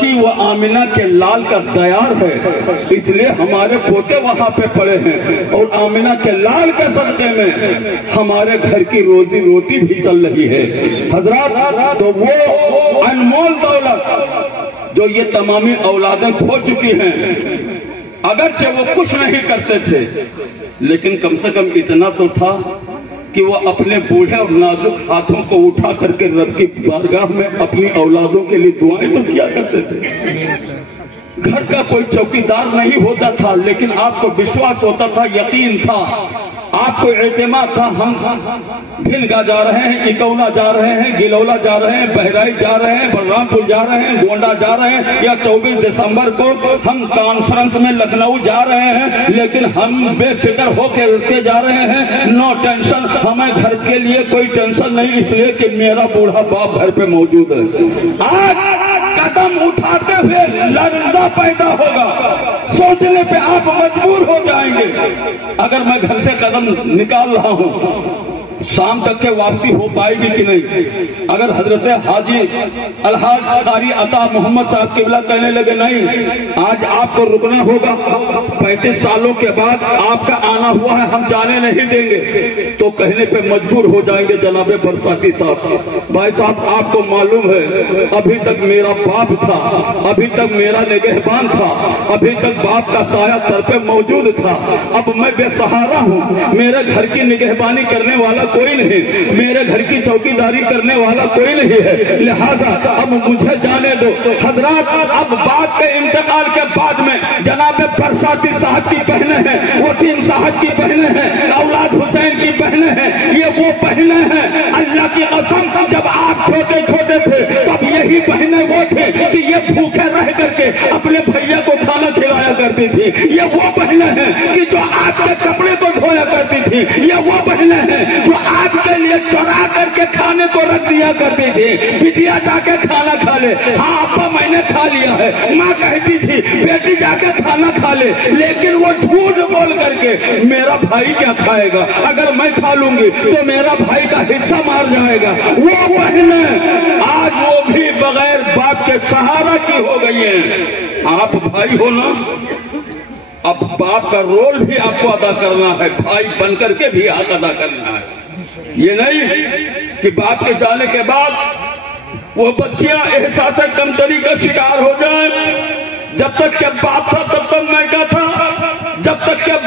کہ وہ آمینہ کے لال کا دیار ہے، اس لیے ہمارے پوتے وہاں پہ پڑے ہیں، اور آمینہ کے لال کے صدقے میں ہمارے گھر کی روزی روٹی بھی چل رہی ہے۔ حضرات، تو وہ انمول دولت جو یہ تمامی اولادیں کھو چکی ہیں، اگرچہ وہ کچھ نہیں کرتے تھے لیکن کم سے کم اتنا تو تھا کہ وہ اپنے بوڑھے اور نازک ہاتھوں کو اٹھا کر کے رب کی بارگاہ میں اپنی اولادوں کے لیے دعائیں تو کیا کرتے تھے۔ گھر کا کوئی چوکیدار نہیں ہوتا تھا لیکن آپ کو وشواس ہوتا تھا، یقین تھا، آپ کو اعتماد تھا، ہم بھنگا جا رہے ہیں، اکونا جا رہے ہیں، گلولا جا رہے ہیں، بہرائچ جا رہے ہیں، بلرام پور جا رہے ہیں، گونڈا جا رہے ہیں، یا 24 دسمبر کو ہم کانفرنس میں لکھنؤ جا رہے ہیں، لیکن ہم بے فکر ہو کے جا رہے ہیں، نو ٹینشن، ہمیں گھر کے لیے کوئی ٹینشن نہیں، اس لیے کہ میرا بوڑھا باپ گھر پہ موجود ہے۔ آج قدم اٹھاتے ہوئے لرزہ پیدا ہوگا، سوچنے پہ آپ مجبور ہو جائیں گے، اگر میں گھر سے قدم نکال رہا ہوں شام تک کے واپسی ہو پائے گی کہ نہیں؟ اگر حضرت حاجی الحاج قاری عطا محمد صاحب قبلہ کہنے لگے نہیں، آج آپ کو رکنا ہوگا، 35 سالوں کے بعد آپ کا آنا ہوا ہے، ہم جانے نہیں دیں گے، تو کہنے پہ مجبور ہو جائیں گے جناب برساتی صاحب۔ بھائی صاحب، آپ کو معلوم ہے ابھی تک میرا باپ تھا، ابھی تک میرا نگہبان تھا، ابھی تک باپ کا سایہ سر پہ موجود تھا، اب میں بے سہارا ہوں، میرے گھر کی نگہبانی کرنے والا کوئی نہیں، میرے گھر کی چوکیداری کرنے والا کوئی نہیں ہے، لہذا اب مجھے جانے دو۔ حضرات، اب باپ کے انتقال کے بعد میں جناب برساتی صاحب کی بہنیں ہیں، وسیم صاحب کی بہنیں ہیں، اولاد حسین کی بہنیں ہیں، یہ وہ بہنیں ہیں، اللہ کی قسم جب آپ چھوٹے چھوٹے تھے تب یہی بہنیں وہ تھے کہ یہ بھوکے رہ کر کے اپنے بھیا کو کھانا کھلایا کرتی تھی، یہ وہ بہنیں ہیں کہ جو آپ کے کپڑے کو دھویا کرتی تھی، یہ وہ بہنیں ہیں جو آپ کے لیے چرا کر کے کھانے کو رکھ دیا کرتی تھی، بیٹیا جا کے کھانا کھا لے، ہاں ابا میں نے کھا لیا ہے، ماں کہتی تھی بیٹی جا کے کھانا کھا لے، لیکن وہ جھوٹ بول کر کے میرا بھائی کیا کھائے گا، اگر میں کھا لوں گی تو میرا بھائی کا حصہ مار جائے گا۔ وہ بہنیں آج وہ بھی بغیر باپ کے سہارا کی ہو گئی ہیں۔ آپ بھائی ہو نا، اب باپ کا رول بھی آپ کو ادا کرنا ہے، بھائی بن کر کے بھی حق ادا کرنا ہے۔ یہ نہیں کہ باپ کے جانے کے بعد وہ بچیاں احساس کمتری کا شکار ہو جائیں، جب تک کہ باپ تھا تب تک میں کیا تھا، جب تک کہ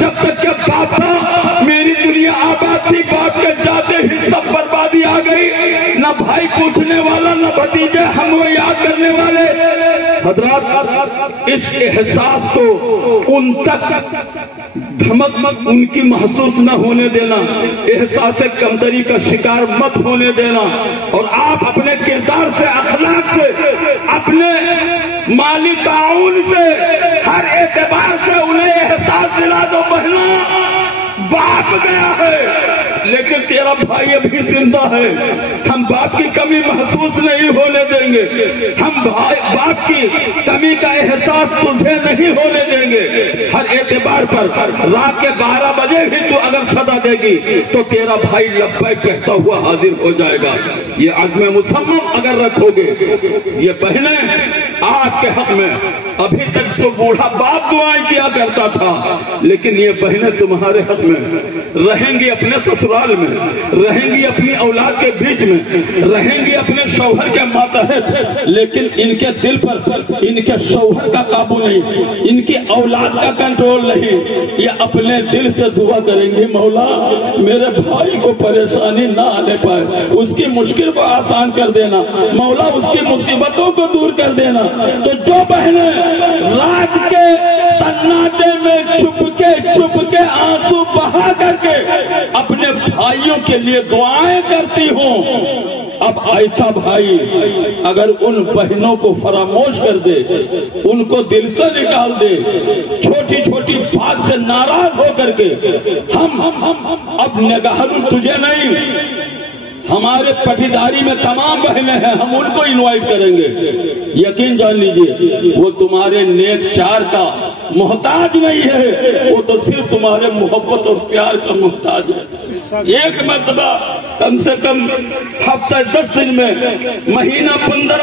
جب تک کہ باپ تھا میری دنیا آباد تھی، باپ کے جاتے ہی سب بربادی آ گئی، نہ بھائی پوچھنے والا، نہ بھتیجے ہم وہ یاد کرنے والے۔ حضرات، اس احساس کو ان تک دھمک ان کی محسوس نہ ہونے دینا، احساس کمتری کا شکار مت ہونے دینا، اور آپ اپنے کردار سے، اخلاق سے، اپنے مالی تعاون سے، ہر اعتبار سے انہیں احساس دلا دو بہنا باپ گیا ہے لیکن تیرا بھائی ابھی زندہ ہے، ہم باپ کی کمی محسوس نہیں ہونے دیں گے، ہم باپ کی کمی کا احساس تجھے نہیں ہونے دیں گے۔ ہر اعتبار پر رات کے 12 بجے بھی تو اگر صدا دے گی تو تیرا بھائی لبیک کہتا ہوا حاضر ہو جائے گا۔ یہ عزم مصمم اگر رکھو گے، یہ بہنیں آپ کے حق میں، ابھی تک تو بوڑھا باپ دعائیں کیا کرتا تھا لیکن یہ بہنیں تمہارے حق میں رہیں گی، اپنے سسرال میں رہیں گی، اپنی اولاد کے بیچ میں رہیں گی، اپنے شوہر کے ماتحت، لیکن ان کے دل پر ان کے شوہر کا قابو نہیں، ان کی اولاد کا کنٹرول نہیں، یہ اپنے دل سے دعا کریں گے مولا میرے بھائی کو پریشانی نہ آنے پائے، اس کی مشکل کو آسان کر دینا مولا، اس کی مصیبتوں کو دور کر دینا۔ تو جو بہنیں رات کے سناٹے میں چپ کے آنسو بہا کر کے اپنے بھائیوں کے لیے دعائیں کرتی ہوں، اب ایسا بھائی اگر ان بہنوں کو فراموش کر دے، ان کو دل سے نکال دے، چھوٹی چھوٹی بات سے ناراض ہو کر کے ہم اب نگہبان تجھے نہیں، ہمارے پٹیداری میں تمام بہنیں ہیں، ہم ان کو انوائٹ کریں گے، یقین جان لیجئے وہ تمہارے نیک چار کا محتاج نہیں ہے، وہ تو صرف تمہارے محبت اور پیار کا محتاج ہے۔ ایک مرتبہ کم سے کم ہفتہ 10 دن میں، مہینہ 15